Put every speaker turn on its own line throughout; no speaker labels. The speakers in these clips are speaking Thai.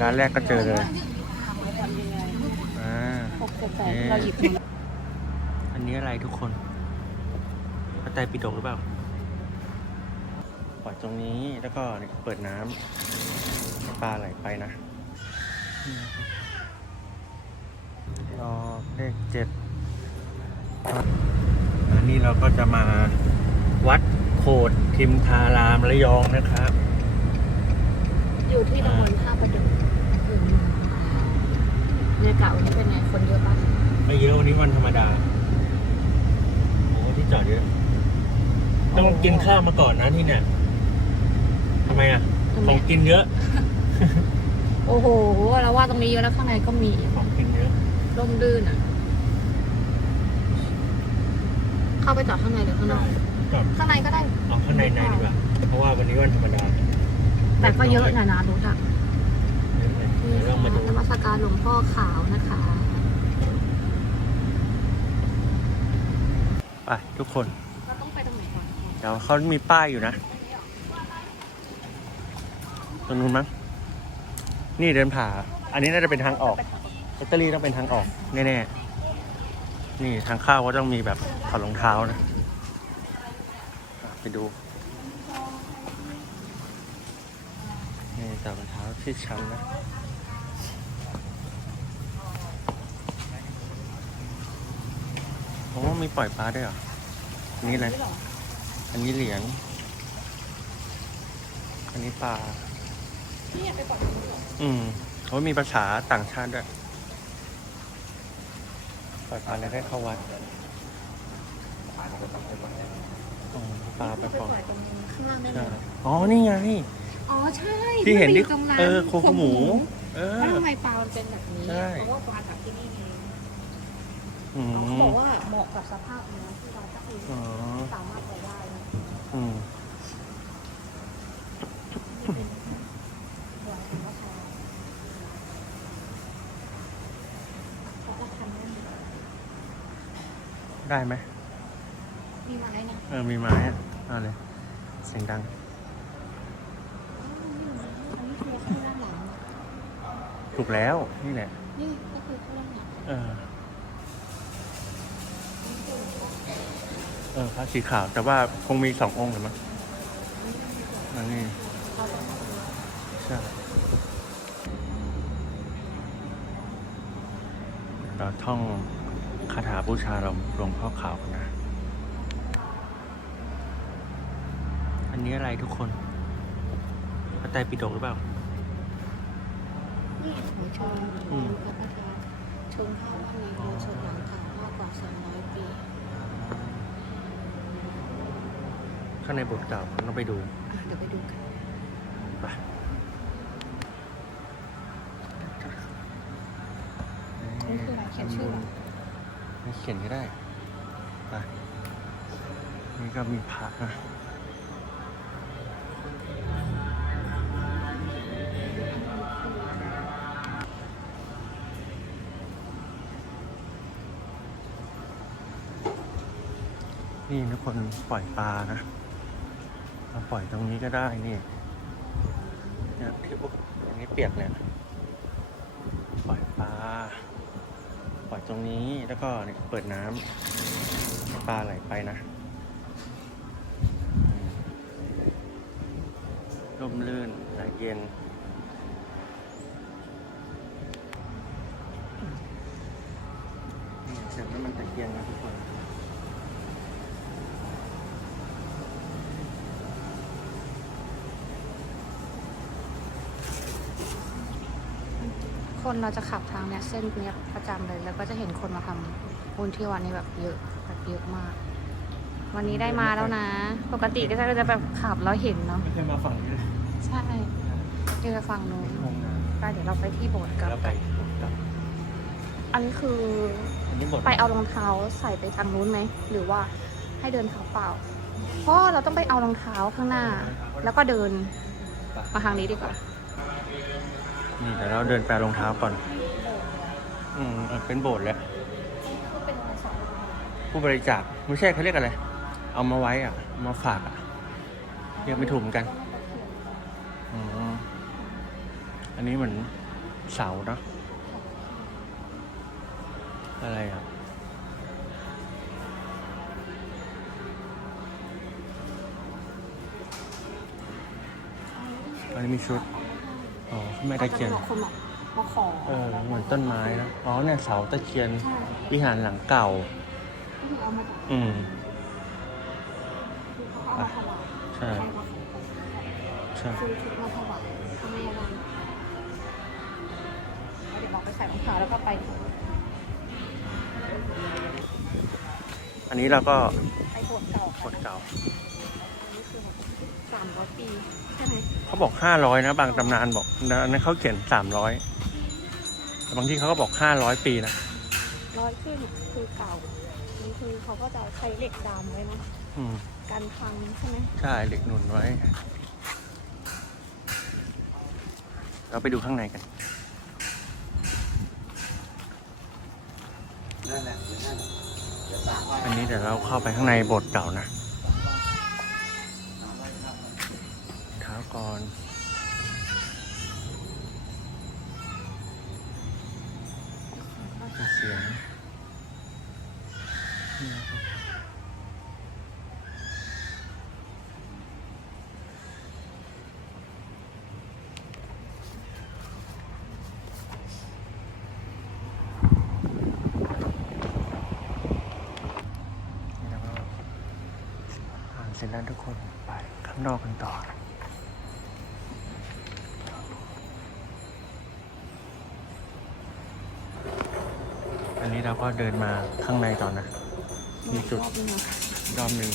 ร้านแรกก็เจอเลยอ่า
หกเจ็ดแปด
เอ๊ะ
เราหยิบ
อันนี้อะไรทุกคนพระไตรปิฎกหรือเปล่าปล่อยตรงนี้แล้วก็นี่เปิดน้ำปลาไหลไปนะรอเลขเจ็ดอันนี้เราก็จะมาวัดโขดทิมทารามระยองนะครับ
อยู่ที่ตำบลท่าประดูบ รรยากาศวันนี้เป็นไง คนเยอะปะ
ไม่เยอะวันนี้วันธรรมดาโอ้ที่จอดเยอะ ต้องกินข้าวมาก่อนนะที่เนี่ยทำไมอะ
ทำไม
ของกินเยอะ
โอ้โหเราว่าตรงนี้เยอะแล้วข้างในก็มี
ของกินเยอะ
ร่มรื่นอะ เข้าไปจอดข้างในหรือข้างนอก
จอด
ข้างในก็ได้
เอาข้างในในดีกว่า เพราะว่าวันนี้วันธรรมดา
แต่ก็เยอะนะนะรู้จัก
เดี๋ยวเรามาดู
นมัสการหลวงพ่อขาวนะคะ
ไปทุกคน
เราต้องไปตรงไหนก่อน
เดี๋ยวเขามีป้ายอยู่นะ ตรงนู้นมั้ง นี่เดินผ่า อันนี้น่าจะเป็นทางออกแบตเตอรี่ต้องเป็นทางออกแน่ๆ นี่ทางเข้าก็ต้องมีแบบถอดรองเท้านะอะไปดู นี่แต่รองเท้าที่ชั้นนะ อ้มีปล่อยปลาด้วยเหรอ นี่อะไร อันนี้เหรียญ อันนี้ปลา
นี่ไปปล่อย
อืมเขามีภาษาต่างชาติด้วย ปล่อยปลาแล้วได้เข้าวัดอ๋อปลาไปปล่อย
ตรงข้างล่างได้ไหม
ใช่อ๋อ นี่ไง
อ๋อใช่
ที่เห็นที่
มัยู่ตรงร้าน
เออโคขุหมู เออ
แล้วทำไมปลามันเป็นแบบนี้
ใช่
เพราะว่าปลาจากที่นี่เอง
อื
เขา
ม
บอกว่าเห มาะกับสภาพเนื้อที่เราจะคือ
อ๋อ
สามารถไปได้นะ
อืม
เขาจะทำได้ไหม
ได้ไหม
มีไม้นะ
เออมีไม้อะเอาเลย เสียงดัง
อันนี้คือข้างด้านหลัง
ถูกแล้วนี่แหละ
นี่ก็คือข้างด้านหลัง
เออ เออพระสีขาว แต่ว่าคงมีสององค์เหรือมั้งอันนี้
เขาจะมาดู
ใช่เราท่องคาถาบูชาหลวงหลวงพ่อขาวกันนะ อันนี้อะไรทุกคนพระไตรปิฎกหรือเปล่า
นี่หัวชน
อืม
พระประธานชนภาพว่ามีเรือชนหลังเก่ามากกว่า200ปี
ข้างในโบทเก่าต้องไปดู
อะเดี๋ยวไปดูกัน
ไป
นี่คืออะไรเขียนชื่อเหรอ
ไม่เขียนก็ได้ไปนี่ก็มีผักนะนี่ทุกคนปล่อยปลานะ มาปล่อยตรงนี้ก็ได้นี่นี่ยที่อุ๊บอันนี้เปียกเนี่ยปล่อยปลาปล่อยตรงนี้แล้วก็นี่เปิดน้ำปลาไหลไปนะอืมร่มรื่นไหลเย็นเสียงน้ำมันตะเกียงนะทุกคน
คนเราจะขับทางเนี้ยเส้นเนี้ยประจำเลย แล้วก็จะเห็นคนมาทำบุญที่วันนี้แบบเยอะแบบเยอะมาก วันนี้ได้มาแล้วนะ ปกติก็จะจะแบบขับแล้วเห็นเนาะ
ไม่เคยมาฝั่งนี้เลย
ใช่เดี๋ยวฝั่งนู้น
งงนะ
ไปเดี๋ยวเราไปที่โบสถ์กัน
แล้วไปกลับ
อันนี้คือ
อันนี้บท
ไปเอารองเท้าใส่ไปทางนู้นไหมหรือว่าให้เดินเท้าเปล่า เพราะเราต้องไปเอารองเท้าข้างหน้า แล้วก็เดินมาทางนี้ดีกว่า
นี่เดี๋ยวเราเดินแปลรองเท้าก่อน อืมเอเป็นโบสถ์แหละผู้บริจาคไม่ใช่เขาเรียกอะไร เอามาไว้อะ มาฝากอะเรียกไม่ถูกเหมือนกันอืมอันนี้เหมือนเสาเนอะอะไรอะอันนี้มีชุด แม่ตะเคียน
คนแบบมาขอ
เออเหมือนต้นไม้นะอ๋อเนี่ยเสาตะเคียนวิหารหลังเก่า
ก็คือเอามาจาก
อืม
เอามาถวาย
ใช่ใช่
ซื้อชุดมาถวายพระแม่บ้างแล้วเดี๋ยวเราไปใส่รองเท้าแล้วก็ไป
อันนี้เราก็
ไปโบสถ์เก่า
โคตรเก่า
อันนี้คือสามร้อยปีใช่ไหม
เขาบอกห้าร้อยนะ บางตำนานบอกอันนั้นเขาเขียนสามร้อยบางที่เขาก็บอกห้าร้อยปีนะ
ร้อยขึ้นคือเก่านี่คือเขาก็จะใช้เหล็กดามไว้นะ
อืม
กันพังใช่ไหม
ใช่เหล็กหนุนไว้ เราไปดูข้างในกัน อันนี้เดี๋ยวเราเข้าไปข้างในโบสถ์เก่านะ ก่อนเสียงนี่ครับนี่แล้วก็ผ่านเสร็จแล้วทุกคนไปข้างนอกกันต่อ นี้เราก็เดินมาข้างในต่อนะ มีจุด
รอบ
หนึ่ง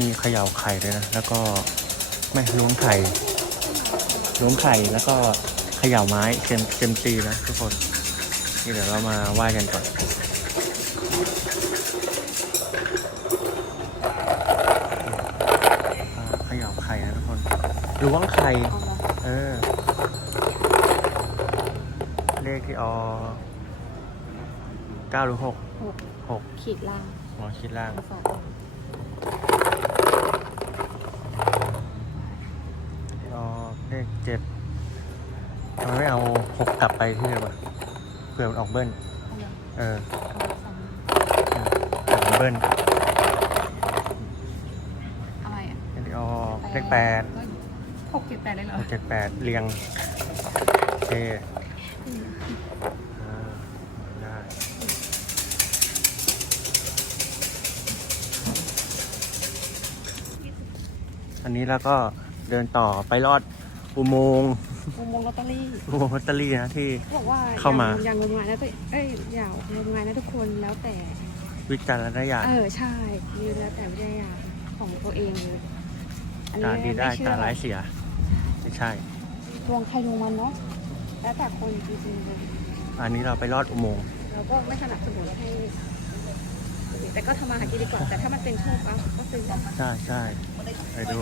มีเขย่าไข่ด้วยนะ แล้วก็ไม่ล้วงไข่ล้วงไข่แล้วก็เขย่าไม้เซมเซมซีนะทุกคนนี่เดี๋ยวเรามาไหว้กันก่อนเขย่าไข่นะทุกคนล้วงไข่
เอาละ
เออเลขที่ออ เก้าหรือหก
หก
หก
ขีดล่าง
หมอคิดล่าง
มาฝาก
ออเลขเจ็ดทำไมไม่เอาหกกลับไปที่เดิมอะเผื่อมันออกเบิ้ล
เอาละ
เออ
เอาละสอง
เผื่อมันเบิ้ล
อะไรอะ
เลขออเลขแปด
หกเจ็ดแปดเลยเหรอ
หกเจ็ดแปดเรียงโอเคอ่า อันนี้แล้วก็เดินต่อไปลอดอุโมงค์
อุโมงค์ลอตเตอรี่
อุโมงค์ลอตเตอรี่นะที่
เขาบอกว่า
เข้ามา
อย่างงมงายนะตัวเอ้ยอย่างงมงายนะทุกคนแล้วแต่
วิจารณญาณ
เออใช่ยืนแล้วแต่วิทยาของตัวเองเลยอัน
ตา
นี้
ดีได้
ม่เชื่อ
ตาร้ายเสีย ไม่ใช่
ดวงใครดวงมันเนาะแล้วแต่คนจริงๆเลย
อันนี้เราไปลอดอุโมงค์
เราก็ไม่สนับสนุนให้ แต่ก็ทำมาหากินดีกว่าแต่ถ้ามันเป็นโชคก็ก็ซื้อ
ใช่ใช่ไปดู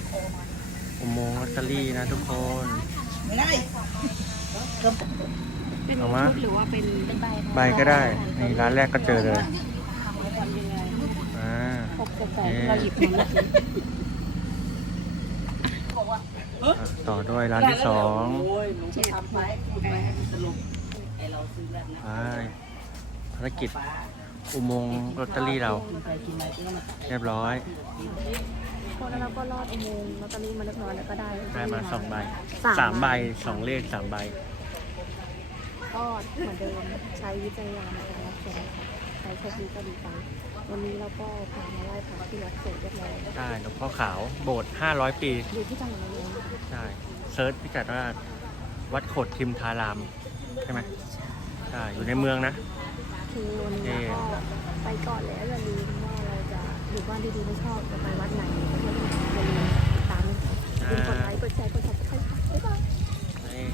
อุโมงค์ลอตเตอรี่นะทุกคน
เป็น
เอามา
ชุดหรือว่าเป็นเป็นใบ
ใบก็ได้นี่ร้านแรกก็เจอเลย
ทำยังไง
อ่า
หกเจ็ดแปดเราหยิบมาเมื่อกี้
อะต่อด้วยร้านที่สอง
โอ้ยหนูก็ทำไปพูดไปให้มันสรุปไอเราซื้อแบบนั้น
ไปภารกิจ อุโมงค์ลอตเตอรี่เรา
กินไปกินไปก็มา
เรียบร้อย
คนแล้วเราก็รอดอุโมงค์ลอตเตอรี่มาเรียบร้อยแล้วก็ได้
ได้มาสองใบ
สาม
สามใบสองเลขสามใบ
ก็เหมือนเดิมใช้วิจารณญาณในการรับชมค่ะใช้โชคดีก็ดีไปวันนี้เราก็พามาไหว้พระที่วัดโสดเรียบร้อย
ได้หลวงพ่อขาวโบสถ์ห้าร้อยปี
อยู่ที่จังหวัดระยองนะคะ
ใช่เซิร์ชพิกัดว่าวัดโขดทิมทาราม ใช่ไหมใช่ อยู่ในเมืองนะ
คือวันนี้เราก็ไปก่อนแล้วอย่าลืมว่าเราจะอยู่บ้านดีๆไม่ชอบจะไปวัดไหนก็อย่าลืมติดตามนะคะลืมกดไลค์กดแชร์กดซับสไครต์ค่ะบ๊ายบาย
นี่